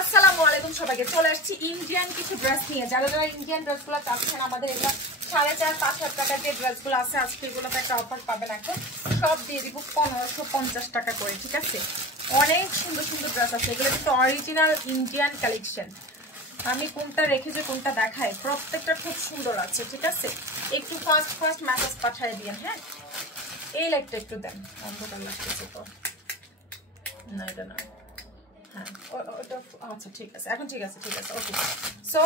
আসসালামু আলাইকুম সবাইকে, চলে আসছি ইন্ডিয়ান কিছু ড্রেস নিয়ে। যারা যারা ইন্ডিয়ান ড্রেসগুলো চাচ্ছেন, আমাদের এগুলো 4,500-5,000 টাকার যে ড্রেসগুলো আছে, আজকে এগুলোতে একটা অফার পাবেন। এখন সব দিয়ে দিব 1550 টাকা করে, ঠিক আছে? অনেক সুন্দর সুন্দর ড্রেস আছে, এগুলো কিন্তু অরিজিনাল ইন্ডিয়ান কালেকশন। আমি কোনটা রেখেছি কোনটা দেখাই, প্রত্যেকটা খুব সুন্দর আছে, ঠিক আছে? একটু ফার্স্ট মেসেজ পাঠিয়ে দিন। হ্যাঁ, এই লাইটটা একটু দেন, অন্ধকার লাগতেছে তো। না, এটা না। হ্যাঁ, আচ্ছা ঠিক আছে, এখন ঠিক আছে, ঠিক আছে, ওকে। সো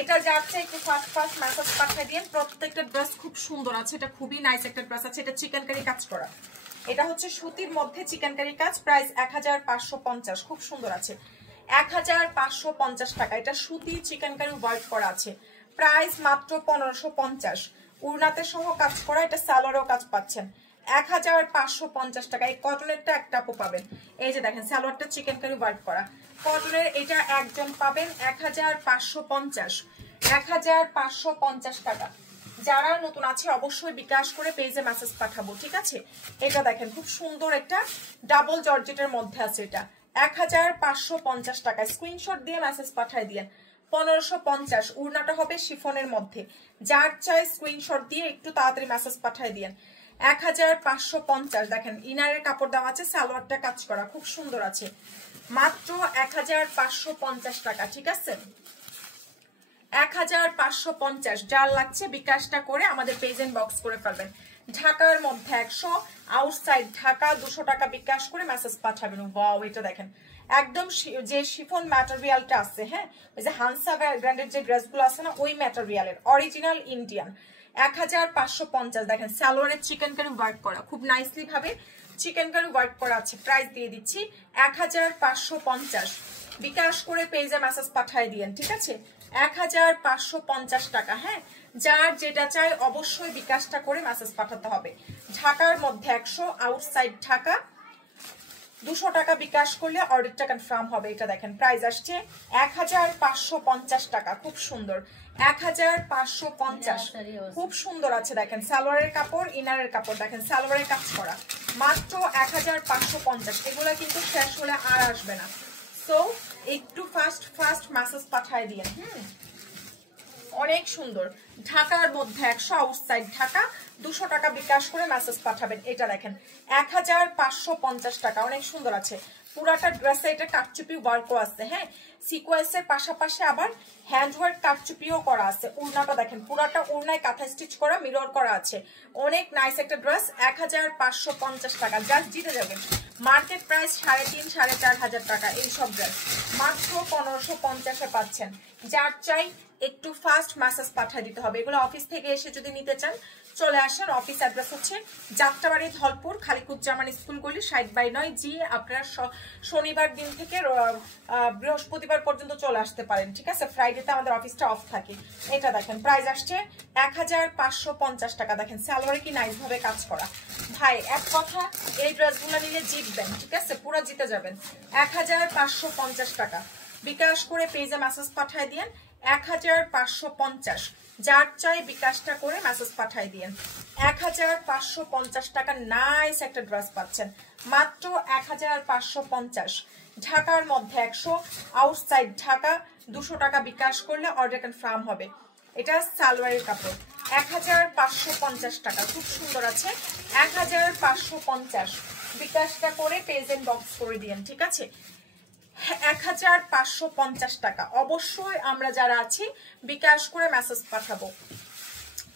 এটা যাচ্ছে, একটু ফার্স্ট মেসেজ পাঠিয়ে দিন। প্রত্যেকটা ড্রেস খুব সুন্দর আছে, এটা খুবই নাইস একটা ড্রেস আছে। এটা চিকেন কারি কাজ করা, এটা হচ্ছে সুতির মধ্যে চিকেন কারি কাজ। প্রাইস 1550, খুব সুন্দর আছে। 1550 টাকা। এটা সুতি চিকেন কারি ওয়ার্ক করা আছে। প্রাইস মাত্র 1550। উড়নাতে সহ কাজ করা, এটা সালোয়ারও কাজ পাচ্ছেন। 1550 টাকা। এই কটনেরটা একটা আপু পাবেন, এই যে দেখেন সালোয়ারটা চিকেন কারি ওয়ার্ক করা কটনের, এটা একজন পাবেন 1550। 1550 টাকা। যারা নতুন আছে অবশ্যই বিকাশ করে পেজে মেসেজ পাঠাবো, ঠিক আছে? এটা দেখেন খুব সুন্দর একটা ডাবল জর্জেটের মধ্যে আছে, এটা 1550 টাকা। স্ক্রিনশট দিয়ে মেসেজ পাঠাই দিয়েন। 1550। উড়নাটা হবে শিফনের মধ্যে। যার চাই স্ক্রিনশট দিয়ে একটু তাড়াতাড়ি মেসেজ পাঠাই দিয়েন। 1550। দেখেন ইনারের কাপড় দেওয়া আছে, সালোয়ারটা কাজ করা, খুব সুন্দর আছে। মাত্র 1550 টাকা, ঠিক আছে? 1550। যার লাগছে বিকাশটা করে আমাদের পেজ বক্স করে ফেলবেন। ঢাকার মধ্যে 100, আউটসাইড ঢাকা 200 টাকা বিকাশ করে মেসেজ পাঠাবেন। ওয়াও, এটা দেখেন একদম যে শিফন ম্যাটেরিয়ালটা আছে, হ্যাঁ, ওই যে হানসা ব্র্যান্ডের যে ড্রেসগুলো আছে না, ওই ম্যাটেরিয়ালের অরিজিনাল ইন্ডিয়ান। 1550। দেখেন সালোয়ারের চিকেন কারি ওয়ার্ক করা, খুব নাইসলি ভাবে চিকেন কারি ওয়ার্ক করা আছে। প্রাইস দিয়ে দিচ্ছি 1550। বিকাশ করে পেজে মেসেজ পাঠিয়ে দিয়েন, ঠিক আছে? 1550 টাকা। হ্যাঁ, যার যেটা চাই অবশ্যই বিকাশটা করে মেসেজ পাঠাতে হবে। ঢাকার মধ্যে 100, আউটসাইড ঢাকা 200 টাকা বিকাশ করলে অর্ডারটা কনফার্ম হবে। এটা দেখেন প্রাইস আসছে 1550 টাকা, খুব সুন্দর। 1550, খুব সুন্দর আছে। দেখেন সালোয়ারের কাপড়, ইনারের কাপড়, দেখেন সালোয়ারের কাজ করা, মাত্র 1550। এগুলা কিন্তু শেষ হলে আর আসবে না। সো একটু ফার্স্ট মেসেজ পাঠিয়ে দিয়েন। অনেক সুন্দর। ঢাকার মধ্যে 100, আউটসাইড ঢাকা 200 টাকা বিকাশ করে মেসেজ পাঠাবেন। এটা দেখেন 1550 টাকা, অনেক সুন্দর আছে। পুরাটা ড্রেসে এটা কাটচুপি ওয়ার্কও আছে, হ্যাঁ, সিকোয়েন্সের পাশাপাশি আবার হ্যান্ড ওয়ার্ক কাটচুপিও করা আছে। উড়নাটা দেখেন পুরাটা উড়নায় কাঁথা স্টিচ করা, মিরর করা আছে। অনেক নাইস একটা ড্রেস। 1550 টাকা। জাস্ট জিতে যাবেন। মার্কেট প্রাইস 3,500-4,500 টাকা এই সব ড্রেস মাত্র 1550-এ পাচ্ছেন। যার চাই একটু ফাস্ট মেসেজ পাঠিয়ে দিতে হবে। এগুলো অফিস থেকে এসে যদি নিতে চান চলে আসেন। অফিস অ্যাড্রেস হচ্ছে যাত্রাবাড়ি, ধলপুর, খালিকুজ্জামান স্কুল গলি 60/9 জি। আপনারা শনিবার দিন থেকে বৃহস্পতিবার পর্যন্ত চলে আসতে পারেন, ঠিক আছে? ফ্রাইডেতে আমাদের অফিসটা অফ থাকে। এটা দেখেন প্রাইস আসছে 1550 টাকা। দেখেন সালোয়ারে কি নাইস ভাবে কাজ করা। ভাই এক কথা, এই ড্রেসগুলো নিলে জিতবেন, ঠিক আছে? পুরো জিতে যাবেন। 1550 টাকা। বিকাশ করে পেজে মেসেজ পাঠিয়ে দিয়েন। 1550। যার চাই বিকাশটা করে মেসেজ পাঠিয়ে দিয়েন। 1550 টাকা নাইস একটা ড্রেস পাচ্ছেন মাত্র 1550। ঢাকার মধ্যে 100, আউটসাইড ঢাকা 200 টাকা বিকাশ করলে অর্ডার কনফার্ম হবে। এটা সালোয়ারের কাপড়। 1550 টাকা, খুব সুন্দর আছে। 1550। বিকাশটা করে পেজ বক্স করে দিয়েন, ঠিক আছে? 1550 টাকা। অবশ্যই আমরা যারা আছি বিকাশ করে মেসেজ পাঠাবো।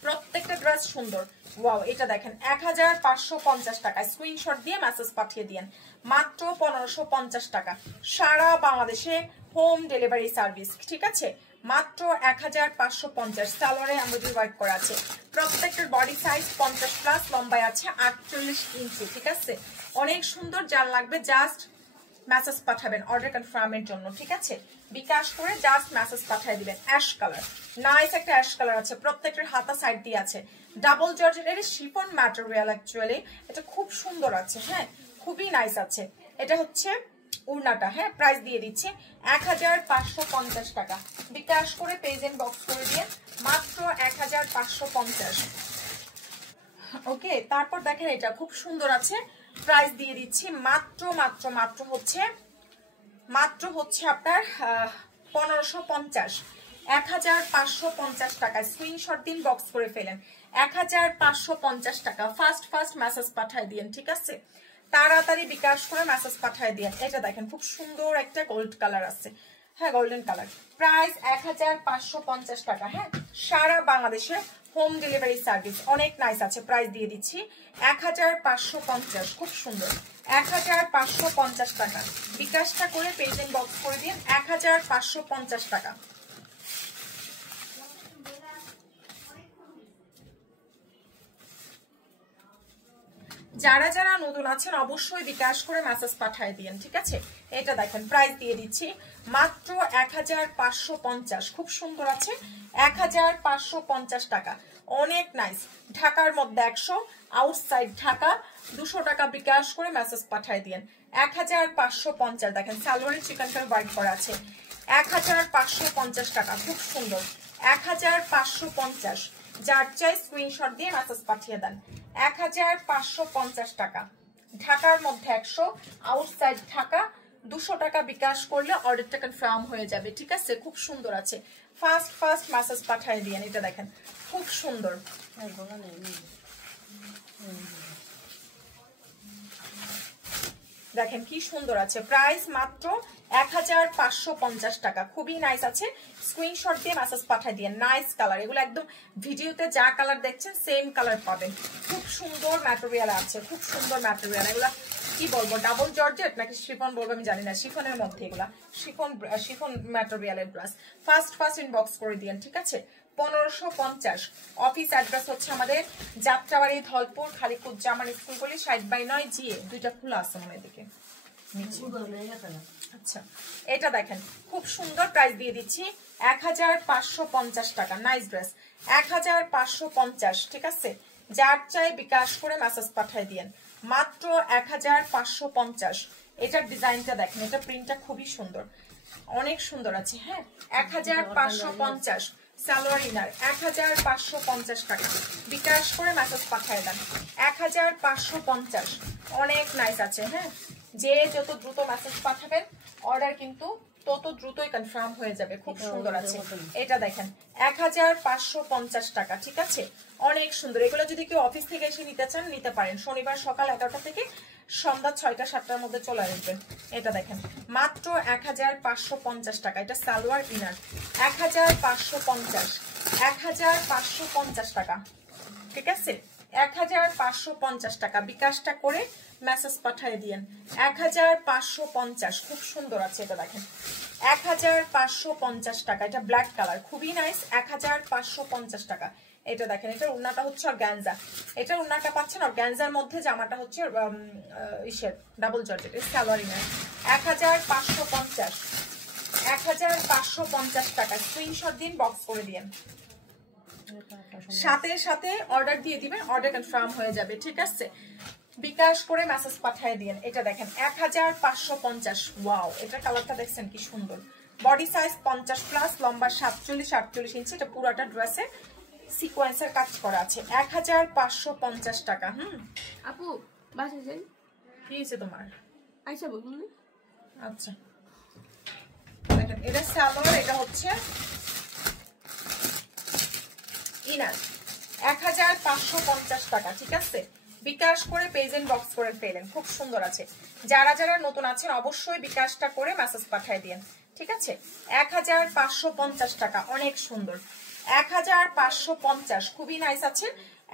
প্রত্যেকটা ড্রেস সুন্দর। ওয়াও, এটা দেখেন 1550 টাকা। স্ক্রিনশট দিয়ে মেসেজ পাঠিয়ে দিয়েন। মাত্র 1550 টাকা। সারা বাংলাদেশে হোম ডেলিভারি সার্ভিস, ঠিক আছে? মাত্র 1550। সালোয়ারে এমব্রয়ডারি ওয়ার্ক করা আছে। প্রত্যেকটার বডি সাইজ 50+, লম্বায় আছে 48 ইঞ্চি, ঠিক আছে? অনেক সুন্দর। যার লাগবে জাস্ট মেসেজ পাঠাবেন অর্ডার কনফার্মের জন্য, ঠিক আছে? বিকাশ করে জাস্ট মেসেজ পাঠিয়ে দিবেন। অ্যাশ কালার, নাইস একটা অ্যাশ কালার আছে। প্রত্যেকটার হাতা সাইড দিয়ে আছে। ডাবল জর্জেটের শিফন ম্যাটেরিয়াল, অ্যাকচুয়ালি এটা খুব সুন্দর আছে, হ্যাঁ, খুবই নাইস আছে। এটা হচ্ছে উড়নাটা, হ্যাঁ। প্রাইস দিয়ে দিচ্ছে 1550 টাকা। বিকাশ করে পেজ বক্স করে দিয়ে মাত্র 1550। ওকে, তারপর দেখেন এটা খুব সুন্দর আছে। প্রাইস দিয়ে দিচ্ছি মাত্র হচ্ছে মাত্র হচ্ছে আপনার 1550, 1550 টাকা। স্ক্রিনশট দিন, বক্স করে ফেলেন। 1550 টাকা। ফার্স্ট মেসেজ পাঠিয়ে দিন, ঠিক আছে? তাড়াতাড়ি বিকাশ করে মেসেজ পাঠিয়ে দিন। এটা দেখেন খুব সুন্দর একটা গোল্ড কালার আছে, হ্যাঁ গোল্ডেন কালার। প্রাইস 1550 টাকা। হ্যাঁ, সারা বাংলাদেশে হোম ডেলিভারি সার্ভিস, অনেক নাইস আছে। প্রাইস দিয়ে দিচ্ছি 1550, খুব সুন্দর। 1550 টাকা। বিকাশটা করে পেজেন্ট বক্স করে দিন। 1550 টাকা। যারা যারা নতুন আছেন অবশ্যই বিকাশ করে মেসেজ পাঠিয়ে দিন, ঠিক আছে? এটা দেখেন প্রাইস দিয়ে দিচ্ছি মাত্র 1550, খুব সুন্দর আছে। 1550 টাকা, অনেক নাইস। ঢাকার মধ্যে 100, আউটসাইড ঢাকা 200 টাকা বিকাশ করে মেসেজ পাঠিয়ে দিন। 1550 দেখেন সালোয়ারের চিকেন কারি ওয়ার্ক করা আছে। 1550 টাকা, খুব সুন্দর। 1550, যার চাই স্ক্রিনশট দিয়ে মেসেজ পাঠিয়ে দেন। 1550 টাকা। ঢাকার মধ্যে 100, আউটসাইড ঢাকা 200 টাকা বিকাশ করলে অর্ডারটা কনফার্ম হয়ে যাবে, ঠিক আছে? খুব সুন্দর আছে। ফার্স্ট মেসেজ পাঠিয়ে দিন। এটা দেখেন খুব সুন্দর, দেখেন কি সুন্দর আছে। প্রাইস মাত্র 1550 টাকা, খুবই নাইস আছে। স্ক্রিনশট দিয়ে মেসেজ পাঠিয়ে দিয়ে। নাইস কালার, এগুলো একদম ভিডিওতে যা কালার দেখছেন সেম কালার পাবেন। খুব সুন্দর ম্যাটেরিয়াল আছে, খুব সুন্দর ম্যাটেরিয়াল। এগুলা কি বলবো, ডাবল জর্জেট নাকি শিফন বলবো আমি জানি না। শিফনের মধ্যে এগুলা শিফন ম্যাটেরিয়ালের প্লাস। ফার্স্ট ইনবক্স করে দিন, ঠিক আছে? 1550। অফিস অ্যাড্রেস হচ্ছে আমাদের যাত্রাবাড়ি, ধলপুর, খালিকুজ্জামান স্কুলগুলি 60/9 জিএ, দুইটা খোলা আছে মনে দিকে। আচ্ছা, এটা দেখেন খুব সুন্দর। প্রাইস দিয়ে দিচ্ছি 1550 টাকা। Nice dress. 1550, ঠিক আছে? যার চাই বিকাশ করে মেসেজ পাঠিয়ে দিন। মাত্র 1550। এটার ডিজাইনটা দেখেন, এটা প্রিন্টটা খুবই সুন্দর, অনেক সুন্দর আছে। হ্যাঁ, 1550 সালোয়ার ইনার। 1550 টাকা বিকাশ করে মেসেজ পাঠিয়ে দেন। 1550, অনেক নাইস আছে। হ্যাঁ, যে যত দ্রুত মেসেজ পাঠাবেন অর্ডার কিন্তু তত দ্রুতই কনফার্ম হয়ে যাবে। খুব সুন্দর আছে। এটা দেখেন 1550 টাকা, ঠিক আছে? অনেক সুন্দর। এগুলো যদি কেউ অফিস থেকে এসে নিতে চান নিতে পারেন। শনিবার সকাল 11টা থেকে সন্ধ্যা 6টা-7টার মধ্যে চলে আসবেন। এটা দেখেন মাত্র 1550 টাকা। এটা সালোয়ার ইনার। 1550, 1550 টাকা, ঠিক আছে? 1550 টাকা। বিকাশটা করে মেসেজ পাঠিয়ে দিন। 1550, খুব সুন্দর আছে। এটা দেখেন 1550 টাকা। এটা ব্ল্যাক কালার, খুবই নাইস। 1550 টাকা। এটা দেখেন, এটা ওড়নাটা হচ্ছে অর্গানজা। এটা ওড়নাটা পাচ্ছেন অর্গানজার মধ্যে, জামাটা হচ্ছে ইসের ডাবল জর্জেট। সালোয়ার ইনার। 1550, 1550 টাকা। স্ক্রিনশট দিন, বক্স করে দিন। সাথে অর্ডার দিয়ে দিবেন, অর্ডার কনফার্ম হয়ে যাবে, ঠিক আছে? বিকাশ করে মেসেজ পাঠিয়ে দিন। এটা দেখেন 1550। ওয়াও, এটা কালারটা দেখছেন কি সুন্দর। বডি সাইজ 50+, লম্বা 47-48 ইঞ্চি। এটা পুরোটা ড্রেসে সিকোয়েন্সের কাজ করা আছে। 1550 টাকা। আপু বাসা যাই, কি হয়েছে তোমার? আইসা বলুন। আচ্ছা, দেখেন এটা সালোয়ার, এটা হচ্ছে ইনার। 1550 টাকা, ঠিক আছে? বিকাশ করে পেজেন্ট বক্স করে ফেলেন। খুব সুন্দর আছে। যারা যারা নতুন আছেন অবশ্যই বিকাশটা করে মেসেজ পাঠিয়ে দিন, ঠিক আছে? 1550 টাকা, অনেক সুন্দর। 1550, খুবই নাইস আছে।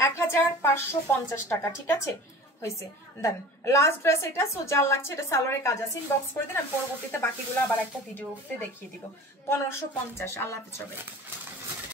1550 টাকা, ঠিক আছে? হয়েছে। দেন লাস্ট ড্রেস এটা। সো যার লাগছে এটা সালোয়ারের কাজ আছে, ইনবক্স করে দিন। আমি পরবর্তীতে বাকিগুলো আবার একটা ভিডিওতে দেখিয়ে দিব। 1550। আল্লাহ হাফেজ।